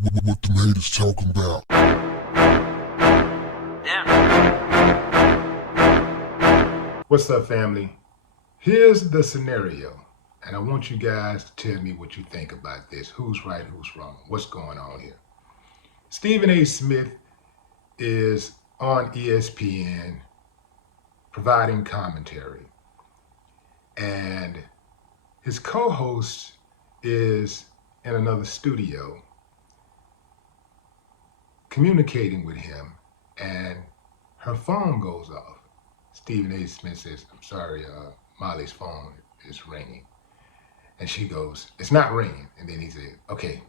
What the haters talking about? What's up, family? Here's the scenario, and I want you guys to tell me what you think about this. Who's right, who's wrong? What's going on here? Stephen A. Smith is on ESPN providing commentary, and his co-host is in another studio communicating with him, and her phone goes off. Stephen A. Smith says, "I'm sorry, Molly's phone is ringing." And she goes, "It's not ringing." And then he said, "Okay,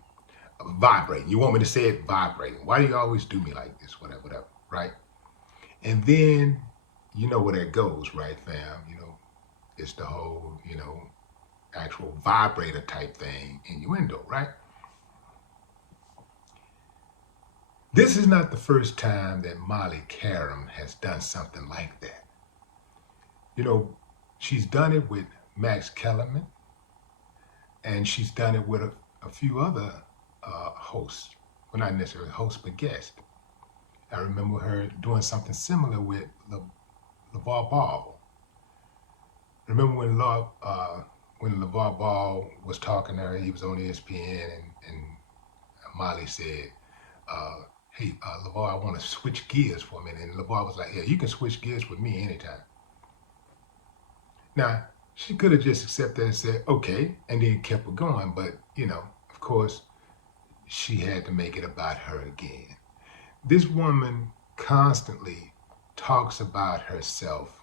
vibrating. You want me to say it vibrating? Why do you always do me like this? Whatever, right?" And then, you know where that goes, right, fam? It's the whole, actual vibrator type thing, innuendo, right? This is not the first time that Molly Qerim has done something like that. She's done it with Max Kellerman, and she's done it with a few other hosts. Well, not necessarily hosts, but guests. I remember her doing something similar with LeVar Ball. Remember when LeVar Ball was talking to her, he was on ESPN, and Molly said, "Hey, LeVar, I want to switch gears for a minute." And LeVar was like, "Yeah, you can switch gears with me anytime." Now, she could have just accepted and said, "Okay," and then kept it going. But, of course, she had to make it about her again. This woman constantly talks about herself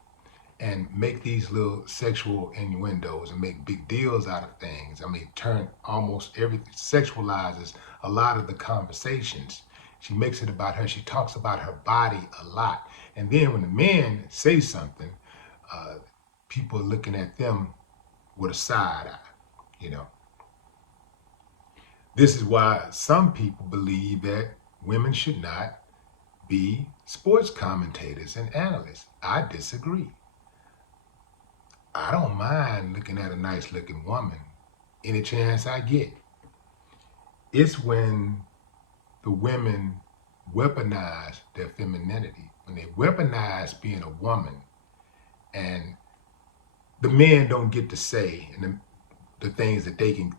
and make these little sexual innuendos and make big deals out of things. I mean, turn almost everything, sexualizes a lot of the conversations. She makes it about her. She talks about her body a lot. And then when the men say something, people are looking at them with a side eye. This is why some people believe that women should not be sports commentators and analysts. I disagree. I don't mind looking at a nice looking woman any chance I get. It's when the women weaponize their femininity, when they weaponize being a woman, and the men don't get to say and the things that they can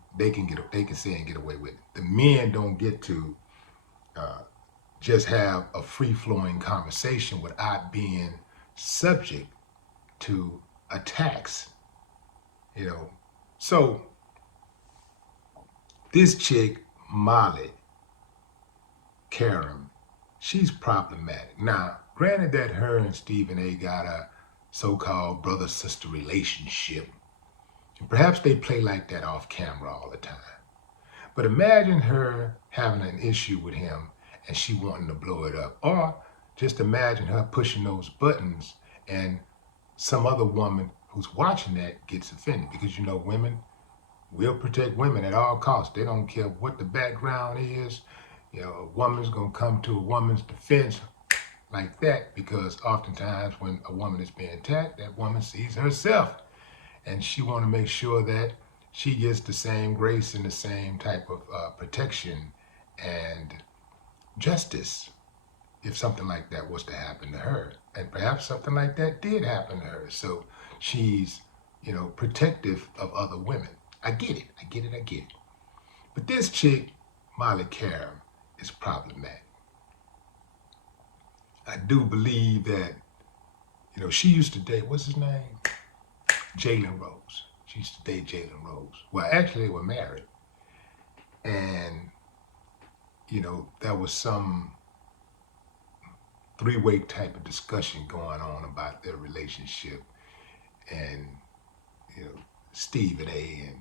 say and get away with. The men don't get to just have a free-flowing conversation without being subject to attacks. So this chick, Molly Qerim, she's problematic. Now, granted that her and Stephen A. got a so-called brother-sister relationship, and perhaps they play like that off camera all the time. But imagine her having an issue with him and she wanting to blow it up. Or just imagine her pushing those buttons and some other woman who's watching that gets offended, because women will protect women at all costs. They don't care what the background is. A woman's gonna come to a woman's defense like that, because oftentimes when a woman is being attacked, that woman sees herself, and she want to make sure that she gets the same grace and the same type of protection and justice if something like that was to happen to her. And perhaps something like that did happen to her. So she's, protective of other women. I get it. But this chick, Molly Qerim, is problematic. I do believe that, she used to date, what's his name? Jalen Rose. She used to date Jalen Rose. Well, actually, they were married. And, there was some three-way type of discussion going on about their relationship. And, Stephen A. and,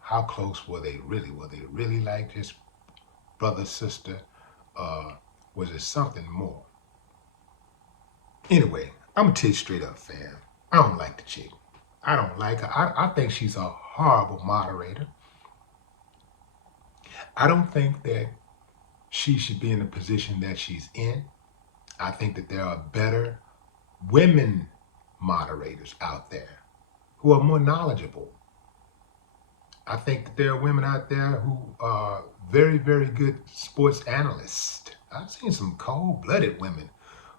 how close were they really? Were they really like just brother, sister? Was it something more? Anyway, I'm going to tell you straight up, fam. I don't like the chick. I don't like her. I think she's a horrible moderator. I don't think that she should be in the position that she's in. I think that there are better women moderators out there who are more knowledgeable. I think that there are women out there who are very, very good sports analysts. I've seen some cold-blooded women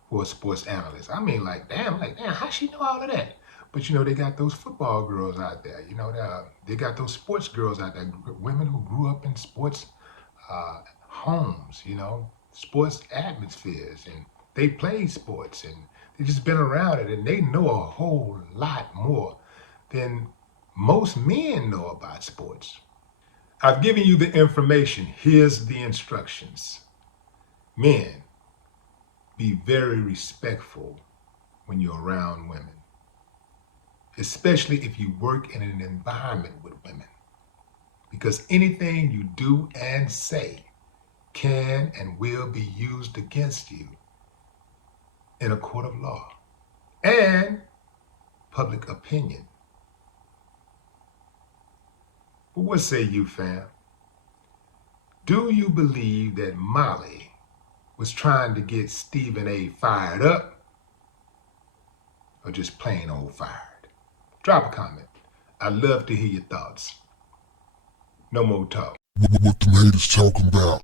who are sports analysts. I mean, like, damn, how she know all of that? But, they got those football girls out there. They got those sports girls out there, women who grew up in sports homes, sports atmospheres. And they play sports and they just been around it and they know a whole lot more than most men know about sports. I've given you the information. Here's the instructions. Men, be very respectful when you're around women, especially if you work in an environment with women, because anything you do and say can and will be used against you in a court of law and public opinion. But what say you, fam? Do you believe that Molly was trying to get Stephen A. fired up or just plain old fired? Drop a comment. I'd love to hear your thoughts. No more talk. What the haters talking about?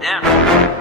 Yeah.